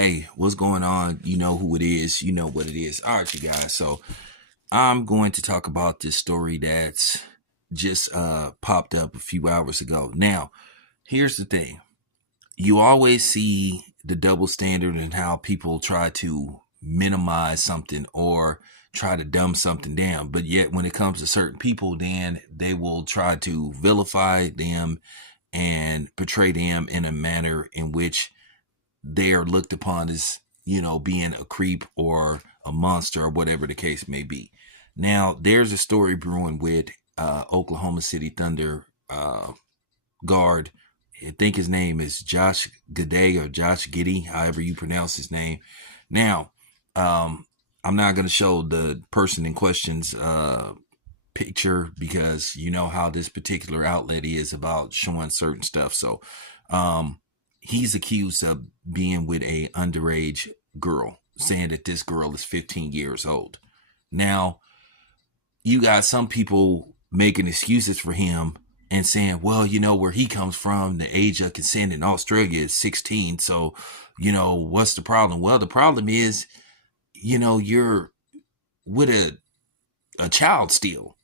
Hey, what's going on? You know who it is. You know what it is. All right, you guys. So I'm going to talk about this story that's just popped up a few hours ago. Now, here's the thing. You always see the double standard and how people try to minimize something or try to dumb something down. But yet when it comes to certain people, then they will try to vilify them and portray them in a manner in which they are looked upon as, being a creep or a monster or whatever the case may be. Now, there's a story brewing with Oklahoma City Thunder guard. I think his name is Josh Giddey or Josh Giddey, however you pronounce his name. Now, I'm not going to show the person in question's picture because you know how this particular outlet is about showing certain stuff. So, he's accused of being with a underage girl, saying that this girl is 15 years old. Now, you got some people making excuses for him and saying, well, where he comes from, the age of consent in Australia is 16. So, what's the problem? Well, the problem is, you're with a child still.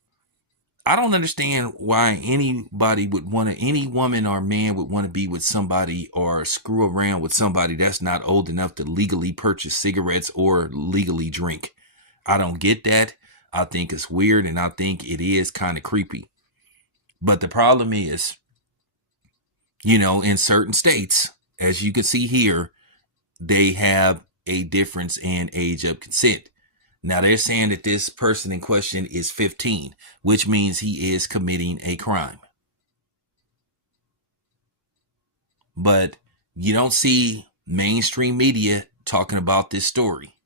I don't understand why anybody would want to, any woman or man would want to be with somebody or screw around with somebody that's not old enough to legally purchase cigarettes or legally drink. I don't get that. I think it's weird and I think it is kind of creepy. But the problem is, in certain states, as you can see here, they have a difference in age of consent. Now, they're saying that this person in question is 15, which means he is committing a crime. But you don't see mainstream media talking about this story.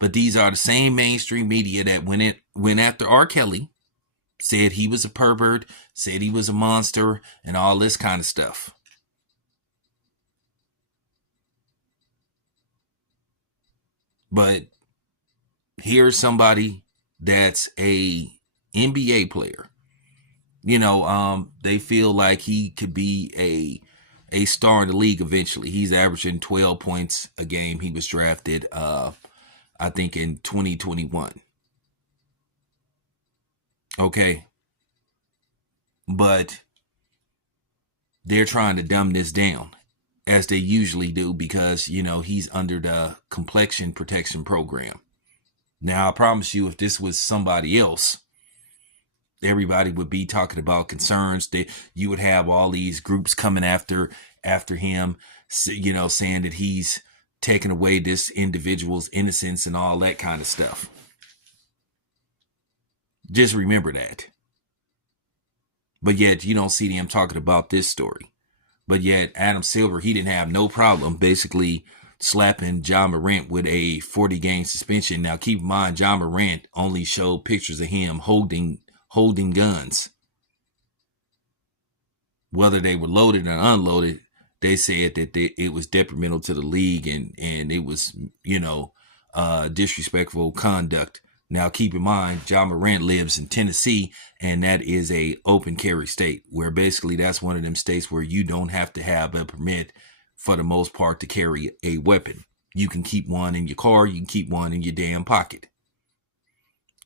But these are the same mainstream media that went after R. Kelly, said he was a pervert, said he was a monster, and all this kind of stuff. But here's somebody that's a NBA player. They feel like he could be a star in the league eventually. He's averaging 12 points a game. He was drafted, I think, in 2021. Okay. But they're trying to dumb this down, as they usually do, because, he's under the complexion protection program. Now, I promise you, if this was somebody else, everybody would be talking about concerns. You would have all these groups coming after him, saying that he's taking away this individual's innocence and all that kind of stuff. Just remember that. But yet, you don't see them talking about this story. But yet, Adam Silver, he didn't have no problem basically slapping Ja Morant with a 40-game suspension. Now, keep in mind, Ja Morant only showed pictures of him holding guns. Whether they were loaded or unloaded, they said that it was detrimental to the league and it was, disrespectful conduct. Now, keep in mind, Ja Morant lives in Tennessee, and that is a open carry state, where basically that's one of them states where you don't have to have a permit for the most part to carry a weapon. You can keep one in your car. You can keep one in your damn pocket.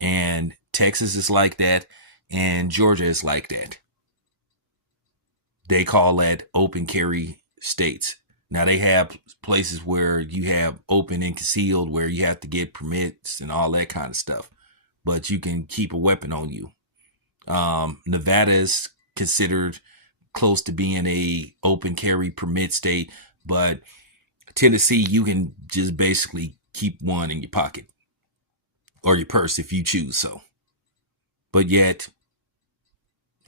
And Texas is like that. And Georgia is like that. They call that open carry states. Now, they have places where you have open and concealed, where you have to get permits and all that kind of stuff. But you can keep a weapon on you. Nevada is considered close to being a open carry permit state. But Tennessee, you can just basically keep one in your pocket or your purse if you choose so. But yet,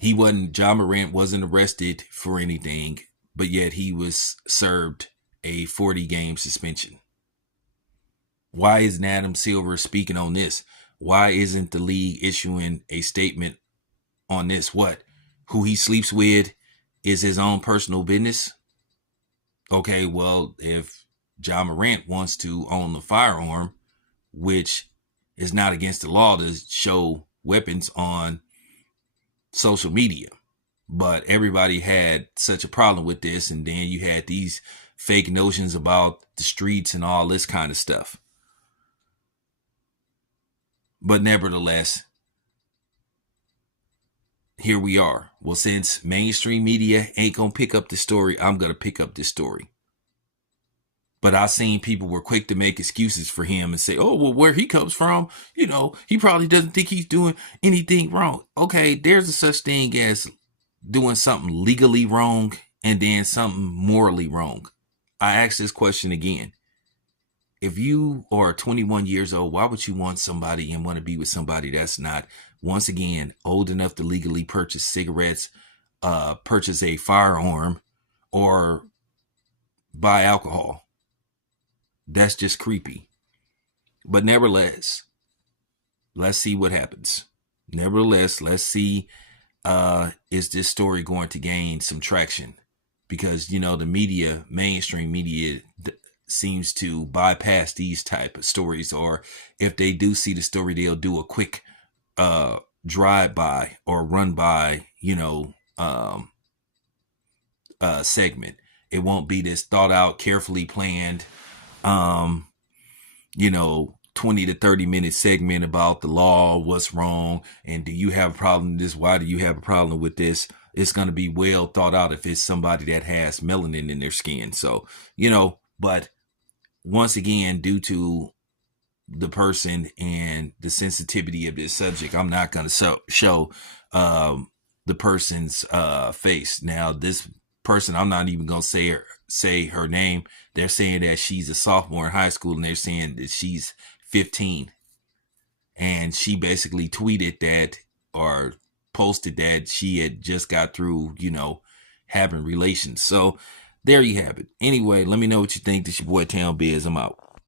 Ja Morant wasn't arrested for anything, but yet he was served a 40-game suspension. Why isn't Adam Silver speaking on this? Why isn't the league issuing a statement on this? What? Who he sleeps with is his own personal business? Okay, well, if Ja Morant wants to own a firearm, which is not against the law to show weapons on social media, but everybody had such a problem with this, and then you had these fake notions about the streets and all this kind of stuff. But nevertheless, here we are. Well, since mainstream media ain't gonna pick up the story, I'm gonna pick up this story. But I seen people were quick to make excuses for him and say, oh, well, where he comes from, he probably doesn't think he's doing anything wrong. Okay, there's a such thing as doing something legally wrong and then something morally wrong. I ask this question again. If you are 21 years old, why would you want somebody and want to be with somebody that's not, once again, old enough to legally purchase cigarettes, purchase a firearm, or buy alcohol? That's just creepy. But nevertheless, let's see what happens. Nevertheless, let's see, is this story going to gain some traction? Because, the media, mainstream media, seems to bypass these type of stories, or if they do see the story, they'll do a quick drive by or run by, segment. It won't be this thought out, carefully planned, 20 to 30 minute segment about the law, what's wrong, and do you have a problem with this? Why do you have a problem with this? It's going to be well thought out if it's somebody that has melanin in their skin. So, but once again, due to the person and the sensitivity of this subject, I'm not going to show the person's face. Now, this person, I'm not even going to say her name. They're saying that she's a sophomore in high school, and they're saying that she's 15. And she basically tweeted that, or posted that she had just got through, having relations. So there you have it. Anyway, let me know what you think. This your boy Town Biz. I'm out.